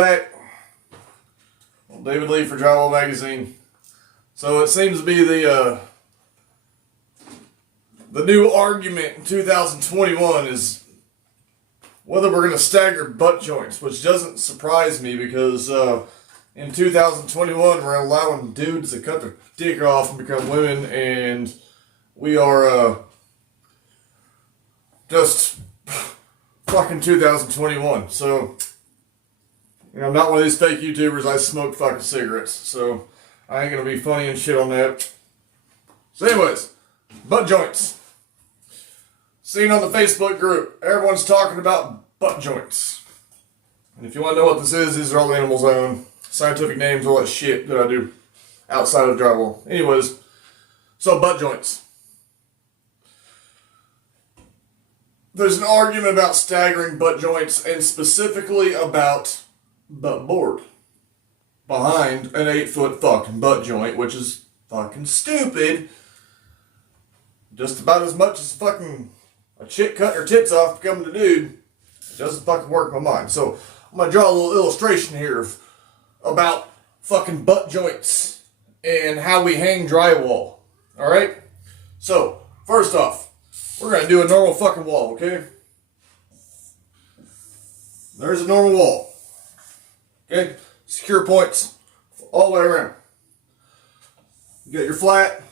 back. Well, David Lee for Drywall Magazine. So it seems to be the new argument in 2021 is whether we're going to stagger butt joints, which doesn't surprise me because in 2021 we're allowing dudes to cut their dick off and become women, and we are just fucking 2021. So, you know, I'm not one of these fake YouTubers. I smoke fucking cigarettes, so I ain't gonna be funny and shit on that. So anyways, butt joints. Seen on the Facebook group, everyone's talking about butt joints. And if you want to know what this is, these are all the animals I own. Scientific names, all that shit that I do outside of drywall. Anyways, so butt joints. There's an argument about staggering butt joints and specifically about butt board behind an 8-foot fucking butt joint, which is fucking stupid. Just about as much as fucking a chick cutting her tits off becoming a dude. It doesn't fucking work in my mind. So I'm gonna draw a little illustration here about fucking butt joints and how we hang drywall. Alright? So, first off, we're going to do a normal fucking wall, okay? There's a normal wall. Okay? Secure points all the way around. You got your flat.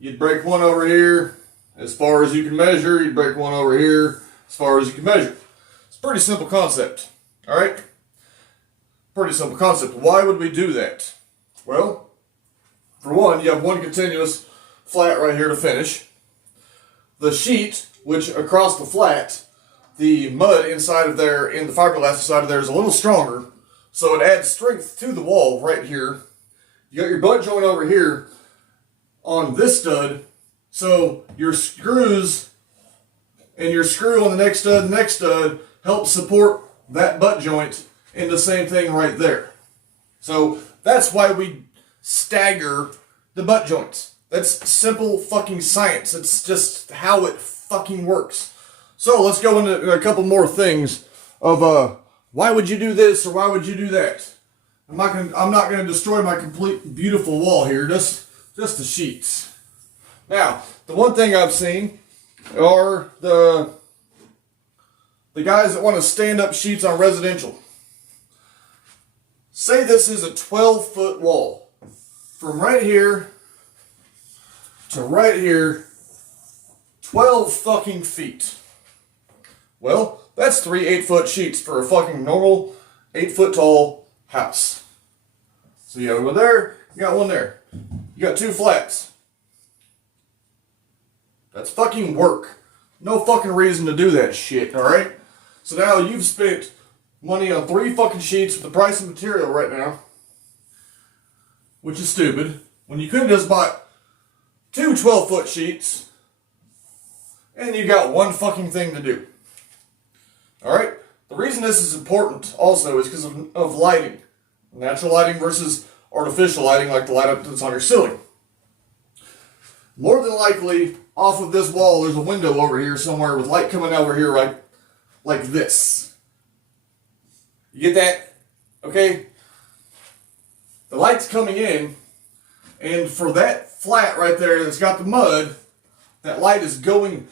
You'd break one over here as far as you can measure. You'd break one over here as far as you can measure. It's a pretty simple concept. Alright? Pretty simple concept. Why would we do that? Well, for one, you have one continuous flat right here to finish. The sheet, which across the flat, the mud inside of there and the fiberglass inside of there is a little stronger, so it adds strength to the wall right here. You got your butt joint over here on this stud, so your screws and your screw on the next stud help support that butt joint, and the same thing right there. So that's why we stagger the butt joints. That's simple fucking science. It's just how it fucking works. So let's go into a couple more things of why would you do this or why would you do that. I'm not gonna destroy my complete beautiful wall here. Just the sheets. Now, the one thing I've seen are the guys that want to stand up sheets on residential. Say this is a 12-foot wall. From right here to right here, 12 fucking feet. Well, that's 3 8-foot sheets for a fucking normal 8-foot tall house. So you got one there, you got one there. You got 2 flats. That's fucking work. No fucking reason to do that shit, alright? So now you've spent money on 3 fucking sheets with the price of material right now, which is stupid, when you could have just bought 2 12-foot sheets and you got one fucking thing to do. Alright? The reason this is important also is because of lighting. Natural lighting versus artificial lighting, like the light that's on your ceiling. More than likely, off of this wall, there's a window over here somewhere with light coming over here right like this. You get that? Okay? The light's coming in, and for that flat right there that's got the mud, that light is going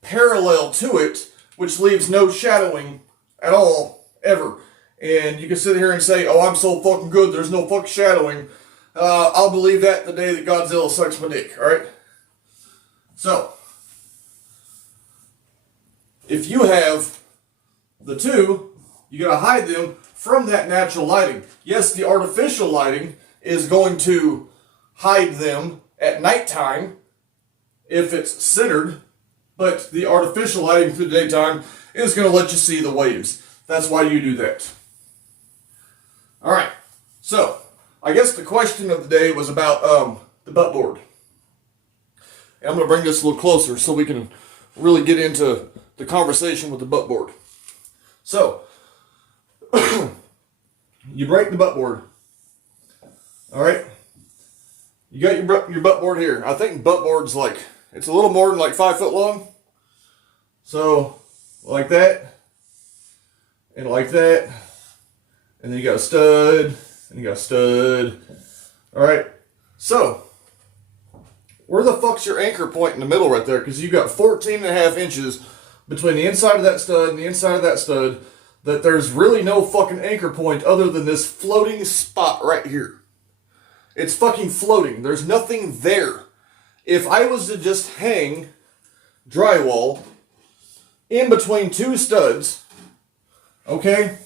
parallel to it, which leaves no shadowing at all, ever. And you can sit here and say, oh, I'm so fucking good, there's no fucking shadowing. I'll believe that the day that Godzilla sucks my dick, alright? So, if you have the two, you gotta hide them from that natural lighting. Yes, the artificial lighting is going to hide them at nighttime if it's centered, but the artificial lighting through the daytime is going to let you see the waves. That's why you do that. Alright, so I guess the question of the day was about the butt board. And I'm going to bring this a little closer so we can really get into the conversation with the butt board. So, you break the butt board. Alright? You got your butt board here. I think butt board's like, it's a little more than like 5 foot long. So, like that. And like that. and then you got a stud, and you got a stud. All right, so where the fuck's your anchor point in the middle right there? Because you got 14.5 inches between the inside of that stud and the inside of that stud, that there's really no fucking anchor point other than this floating spot right here. It's fucking floating. There's nothing there. If I was to just hang drywall in between two studs, okay?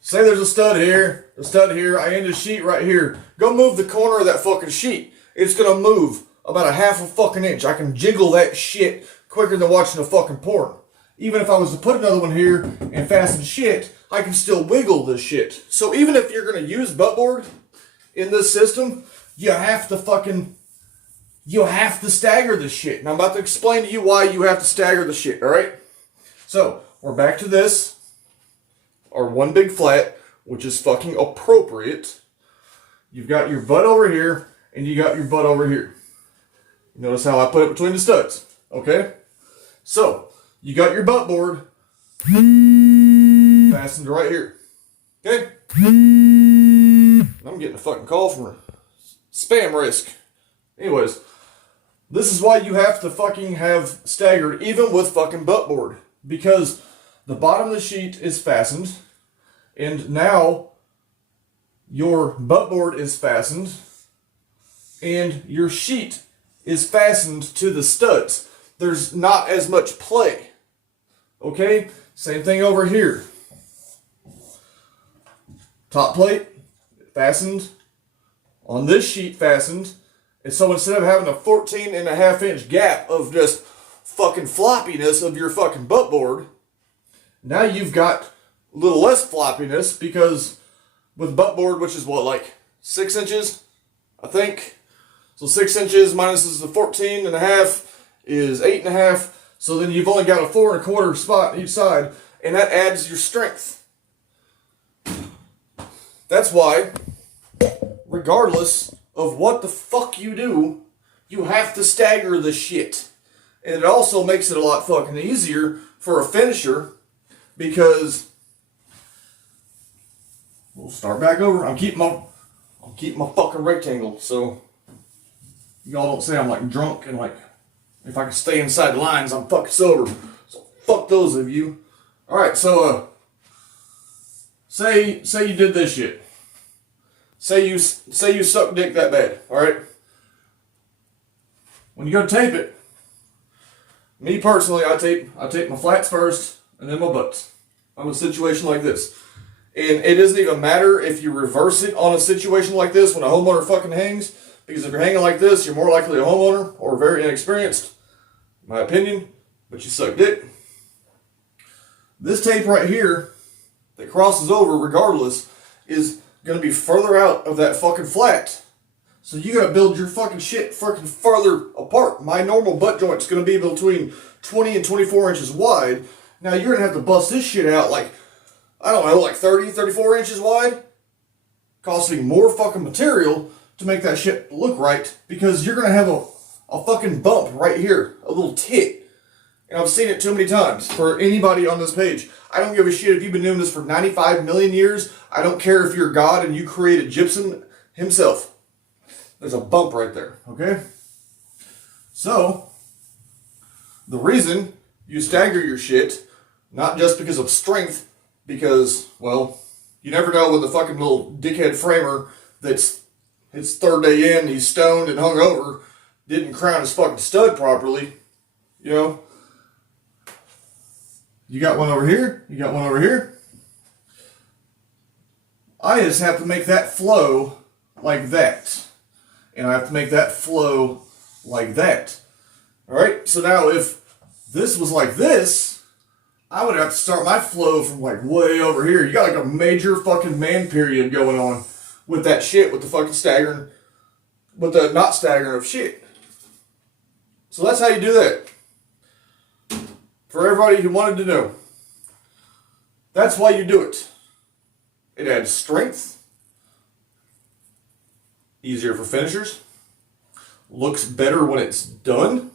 Say there's a stud here, I end a sheet right here. Go move the corner of that fucking sheet. It's gonna move about a half a fucking inch. I can jiggle that shit quicker than watching a fucking porn. Even if I was to put another one here and fasten shit, I can still wiggle this shit. So even if you're gonna use butt board in this system, you have to stagger this shit. And I'm about to explain to you why you have to stagger the shit, alright? So, we're back to this. Our one big flat, which is fucking appropriate. You've got your butt over here, and you got your butt over here. Notice how I put it between the studs, okay? So, you got your butt board fastened right here, okay? I'm getting a fucking call from a spam risk. Anyways, this is why you have to fucking have staggered, even with fucking butt board, because the bottom of the sheet is fastened, and now your butt board is fastened, and your sheet is fastened to the studs. There's not as much play. Okay? Same thing over here. Top plate fastened. On this sheet fastened. And so instead of having a 14.5 inch gap of just fucking floppiness of your fucking butt board, now you've got a little less floppiness, because with butt board, which is what, like 6 inches, I think. So 6 inches minus the 14.5 is 8.5. So then you've only got a 4 1/4 spot each side, and that adds your strength. That's why, regardless of what the fuck you do, you have to stagger the shit. And it also makes it a lot fucking easier for a finisher, because we'll start back over. I'll keep my fucking rectangle, so y'all don't say I'm like drunk and like, if I can stay inside the lines, I'm fucking sober. So fuck those of you. Alright, so say you did this shit. Say you suck dick that bad, alright? When you go to tape it, me personally, I tape my flats first and then my butts. I'm in a situation like this. And it doesn't even matter if you reverse it on a situation like this when a homeowner fucking hangs, because if you're hanging like this, you're more likely a homeowner or very inexperienced, in my opinion, but you suck dick. This tape right here that crosses over regardless is going to be further out of that fucking flat. So you got to build your fucking shit fucking farther apart. My normal butt joint's going to be between 20 and 24 inches wide. Now you're going to have to bust this shit out like, I don't know, like 30, 34 inches wide. Costing more fucking material to make that shit look right, because you're going to have a fucking bump right here. A little tit. And I've seen it too many times. For anybody on this page, I don't give a shit if you've been doing this for 95 million years. I don't care if you're God and you created gypsum himself. There's a bump right there, okay? So, the reason you stagger your shit, not just because of strength, because, well, you never know when the fucking little dickhead framer that's his third day in, he's stoned and hungover, didn't crown his fucking stud properly, you know? You got one over here, you got one over here. I just have to make that flow like that. And I have to make that flow like that. Alright, so now if this was like this, I would have to start my flow from like way over here. You got like a major fucking man period going on with that shit, with the fucking staggering, with the not staggering of shit. So that's how you do that. For everybody who wanted to know. That's why you do it. It adds strength. Easier for finishers. Looks better when it's done.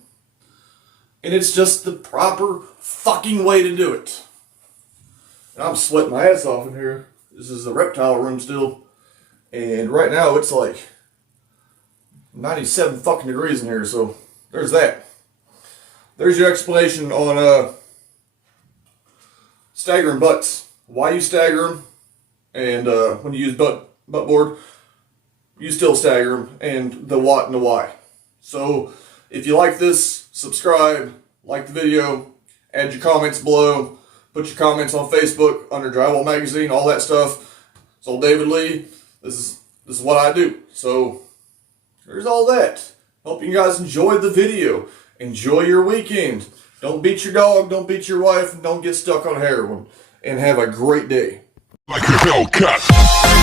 And it's just the proper fucking way to do it. And I'm sweating my ass off in here. This is the reptile room still. And right now it's like 97 fucking degrees in here, so there's that. There's your explanation on staggering butts. Why you stagger them, and when you use butt board, you still stagger them, and the what and the why. So if you like this, subscribe, like the video, add your comments below, put your comments on Facebook under Drywall Magazine, all that stuff. It's old David Lee. This is what I do. So there's all that. Hope you guys enjoyed the video. Enjoy your weekend. Don't beat your dog, don't beat your wife, and don't get stuck on heroin. And have a great day. Like a Hellcat.